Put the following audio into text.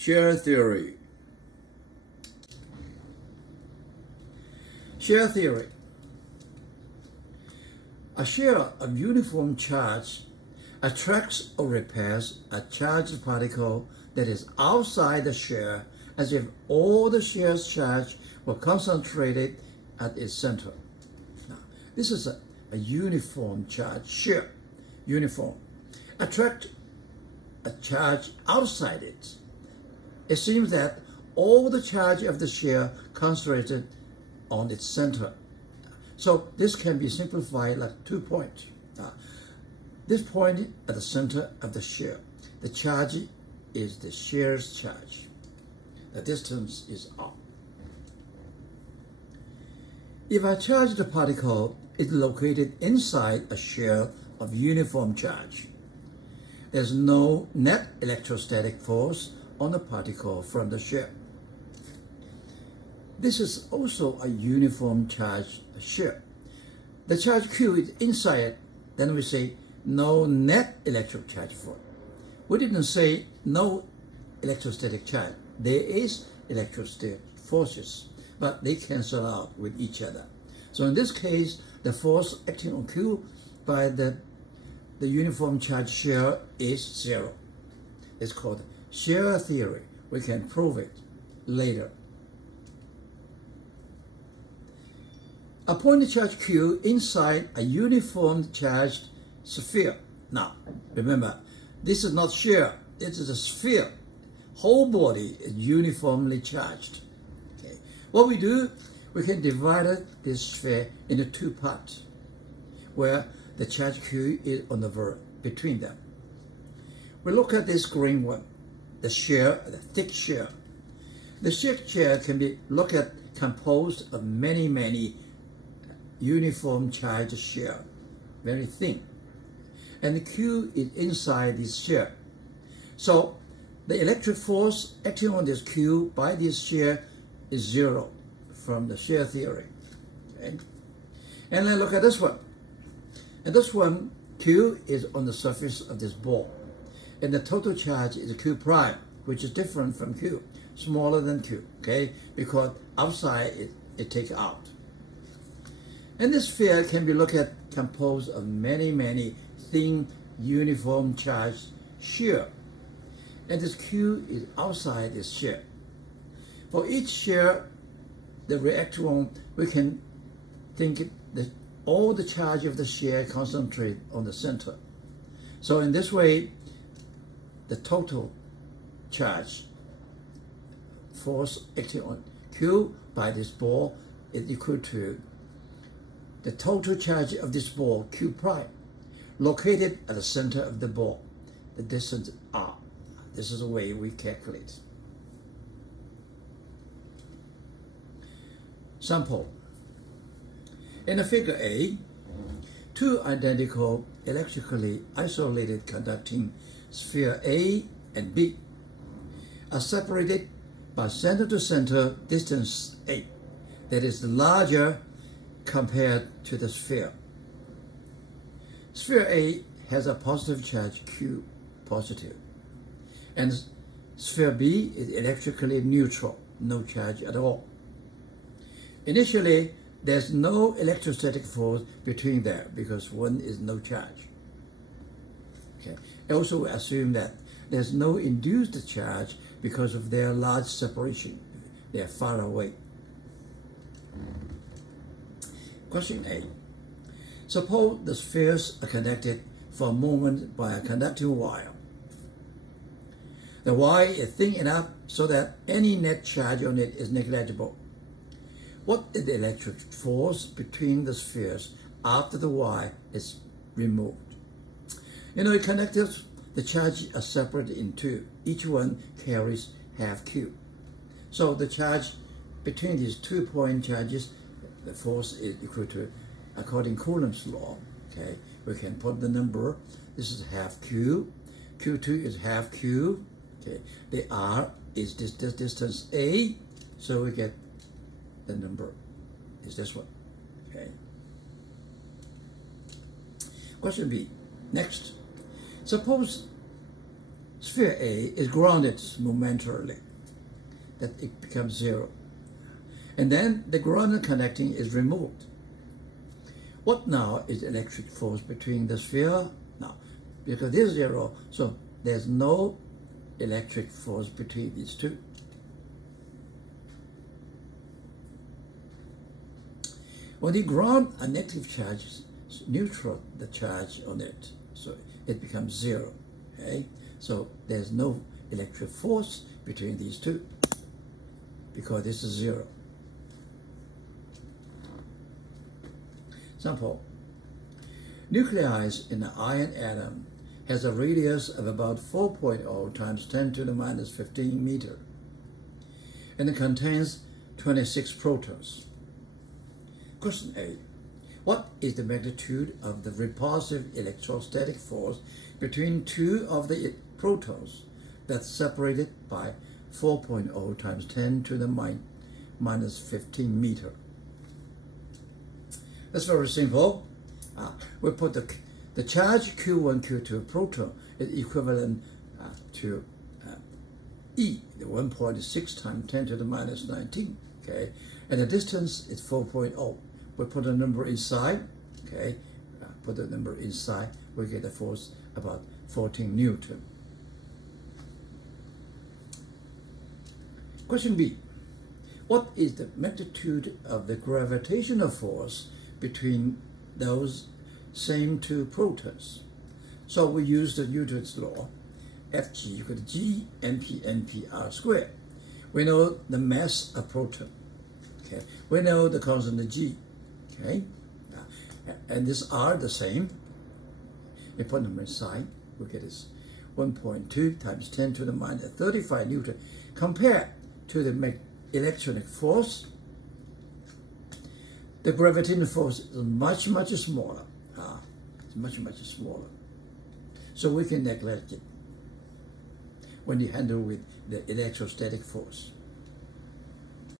Shear theory. Shear theory. A shear of uniform charge attracts or repels a charged particle that is outside the shear, as if all the shear's charge were concentrated at its center. Now, this is a uniform charge shear. Uniform. Attract a charge outside it. It seems that all the charge of the shear concentrated on its center. So this can be simplified like 2 points. This point at the center of the shear, the charge is the shear's charge. The distance is r. If a charged particle is located inside a shear of uniform charge, there's no net electrostatic force on the particle from the shear. This is also a uniform charge shear. The charge Q is inside, then we say no net electric charge force. We didn't say no electrostatic charge. There is electrostatic forces, but they cancel out with each other. So in this case, the force acting on Q by the uniform charge shear is 0. It's called shear theory. We can prove it later. A point charge Q inside a uniform charged sphere. Now, remember, this is not shear, it is a sphere. Whole body is uniformly charged. Okay. What we do, we can divide this sphere into 2 parts, where the charge Q is on the verge between them. We look at this green one, the shear, the thick shear. The thick shear can be looked at composed of many uniform charge shear, very thin. And the Q is inside this shear. So the electric force acting on this Q by this shear is 0 from the shear theory. Okay? And then look at this one. And this one, Q is on the surface of this ball. And the total charge is Q prime, which is different from Q, smaller than Q, okay? Because outside it takes out. And this sphere can be looked at composed of many thin uniform charge shear. And this Q is outside this shear. For each shear, the reaction, we can think that all the charge of the shear concentrate on the center. So in this way, the total charge force acting on Q by this ball is equal to the total charge of this ball, Q prime, located at the center of the ball, the distance r. This is the way we calculate. Sample. In the figure A, 2 identical electrically isolated conducting sphere A and B are separated by center to center distance A, that is larger compared to the sphere. Sphere A has a positive charge Q positive, and sphere B is electrically neutral, no charge at all. Initially, there's no electrostatic force between them because one is no charge. Okay. Also, we assume that there's no induced charge because of their large separation. They are far away. Question A. Suppose the spheres are connected for a moment by a conducting wire. The wire is thin enough so that any net charge on it is negligible. What is the electric force between the spheres after the wire is removed? It connected, the charges are separated in 2. Each one carries half Q. So the charge between these 2 point charges, the force is equal to, according to Coulomb's law, okay, we can put the number. This is half Q. Q2 is half Q. Okay, the R is this distance A, so we get the number is this one. Okay. Question B. Next, suppose sphere A is grounded momentarily, that it becomes 0. And then the grounded connecting is removed. What now is the electric force between the sphere? Now, because this is 0, so there's no electric force between these two. When you ground a negative charge, neutral the charge on it, so it becomes 0. Okay? So there's no electric force between these two because this is 0. Example, nuclei in an iron atom has a radius of about 4.0 times 10 to the minus 15 meter, and it contains 26 protons. Question A. What is the magnitude of the repulsive electrostatic force between two of the protons that's separated by 4.0 times 10 to the minus 15 meter? That's very simple. We put the charge Q1, Q2 proton is equivalent to E, the 1.6 times 10 to the minus 19. Okay, and the distance is 4.0. We put a number inside. Okay, put the number inside. We get a force about 14 Newton. Question B. What is the magnitude of the gravitational force between those same two protons? So we use the Newton's law, Fg equal to G mp npr squared. We know the mass of proton. Okay, we know the constant G. Okay, and this R the same. We put them inside. We get this 1.2 times 10 to the minus 35 Newton. Compared to the electronic force, the gravitational force is much smaller. It's much smaller. So we can neglect it when you handle with the electrostatic force.